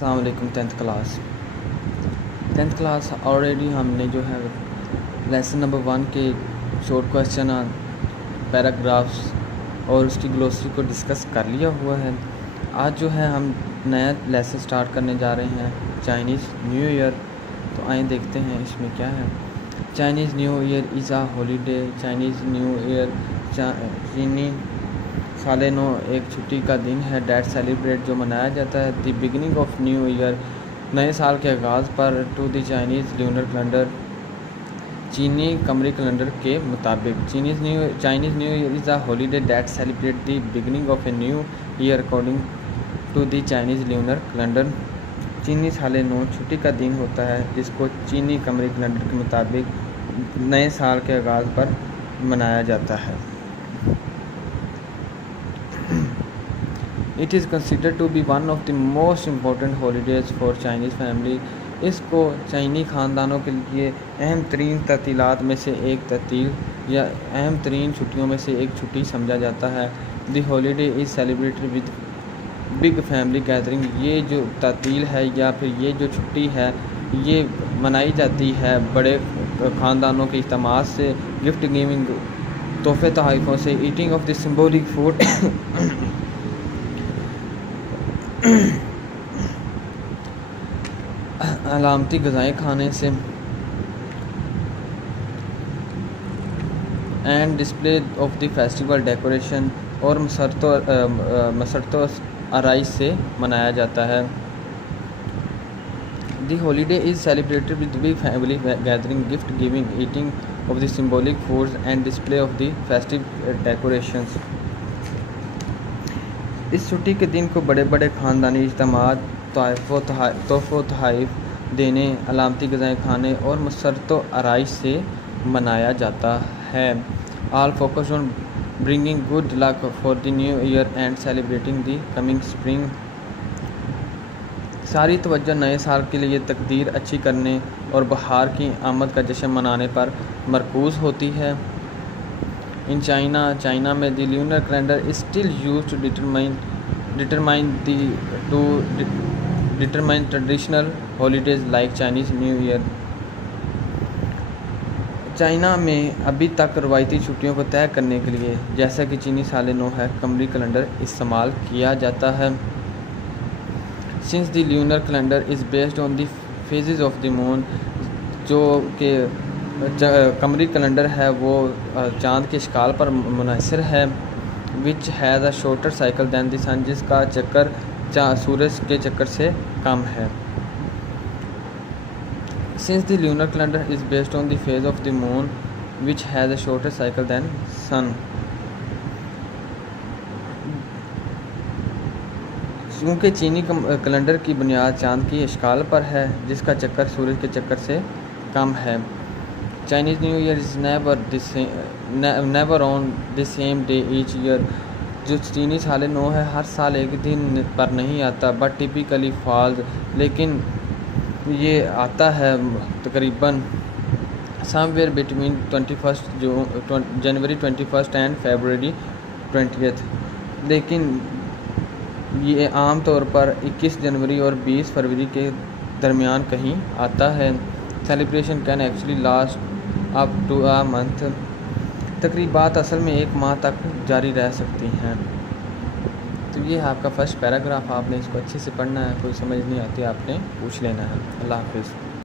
अस्सलाम वालेकुम। Tenth class already हमने जो है लेसन नंबर 1 के शॉर्ट क्वेश्चन पैराग्राफ्स और उसकी ग्लोसरी को डिस्कस कर लिया हुआ है। आज जो है हम नया लेसन स्टार्ट करने जा रहे हैं, चाइनीज़ न्यू ईयर। तो आइए देखते हैं इसमें क्या है। Chinese new year is a holiday. Chinese new year चीनी साल नौ एक छुट्टी का दिन है। डेट सेलिब्रेट जो मनाया जाता है the beginning of new year, नए साल के आगाज़ पर। To the Chinese lunar calendar, चीनी कमरी कैलेंडर के मुताबिक। Chinese new year is a holiday date celebrate the beginning of a new year according to the Chinese lunar calendar. चीनी साल नौ छुट्टी का दिन होता है जिसको चीनी कमरी कैलेंडर के मुताबिक नए साल के आगाज़ पर मनाया जाता है। It is considered to be one of the most important holidays for Chinese family. इसको चाइनी ख़ानदानों के लिए अहम तरीन ततीलात में से एक ततील या अहम तरीन छुट्टियों में से एक छुट्टी समझा जाता है। The holiday is celebrated with big family gathering. ये जो ततील है या फिर ये जो छुट्टी है ये मनाई जाती है बड़े ख़ानदानों के इज्तिमा से, गिफ्ट गिविंग तोहफ़े तोहफ़ों से, eating of the symbolic food अलामती ग़िज़ाएँ खाने से, and display of the festival decoration और मसरतो आराइश से मनाया जाता है। The holiday is celebrated with big family gathering, gift giving, eating of the symbolic foods and display of the festive decorations. इस छुट्टी के दिन को बड़े बड़े ख़ानदानी इज्तिमा, तोहफ़ो तोहफ़ देने, अलामती ग़िज़ाएँ खाने और मसरतो आराइश से मनाया जाता है। All focus on bringing good luck for the new year and celebrating the coming spring. सारी तवज्जो नए साल के लिए तकदीर अच्छी करने और बहार की आमद का जश्न मनाने पर मरकूज़ होती है। इन चाइना में the lunar calendar is still used to determine traditional holidays like Chinese new year. China में अभी तक रवायती छुट्टियों को तय करने के लिए, जैसा कि चीनी साल नौ है, कमरी कैलेंडर इस्तेमाल किया जाता है। Since the lunar calendar is based on the phases of the moon, जो कि कमरी कैलेंडर है वो चाँद के इश्काल पर मुनहसर है। Which has a shorter cycle than the sun, जिसका चक्कर सूरज के चक्कर से कम है। Since the lunar calendar is based on the phase of the moon, which has a shorter cycle than sun, क्योंकि चीनी कैलेंडर की बुनियाद चाँद की इश्काल पर है जिसका चक्कर सूरज के चक्कर से कम है। Chinese new year is never on the same day each year. जो चीनी साल नौ है हर साल एक दिन पर नहीं आता, बट टिपिकली फॉल्स, लेकिन ये आता है तकरीबन समवेयर बिटवीन 21 जनवरी 21 एंड फरवरी 20। लेकिन ये आम तौर पर 21 जनवरी और 20 फरवरी के दरमियान कहीं आता है। Celebration can actually last up to a month. तकरीबात असल में एक माह तक जारी रह सकती हैं। तो ये है आपका फर्स्ट पैराग्राफ। आपने इसको अच्छे से पढ़ना है, कोई समझ नहीं आती आपने पूछ लेना है। अल्लाह हाफिज़।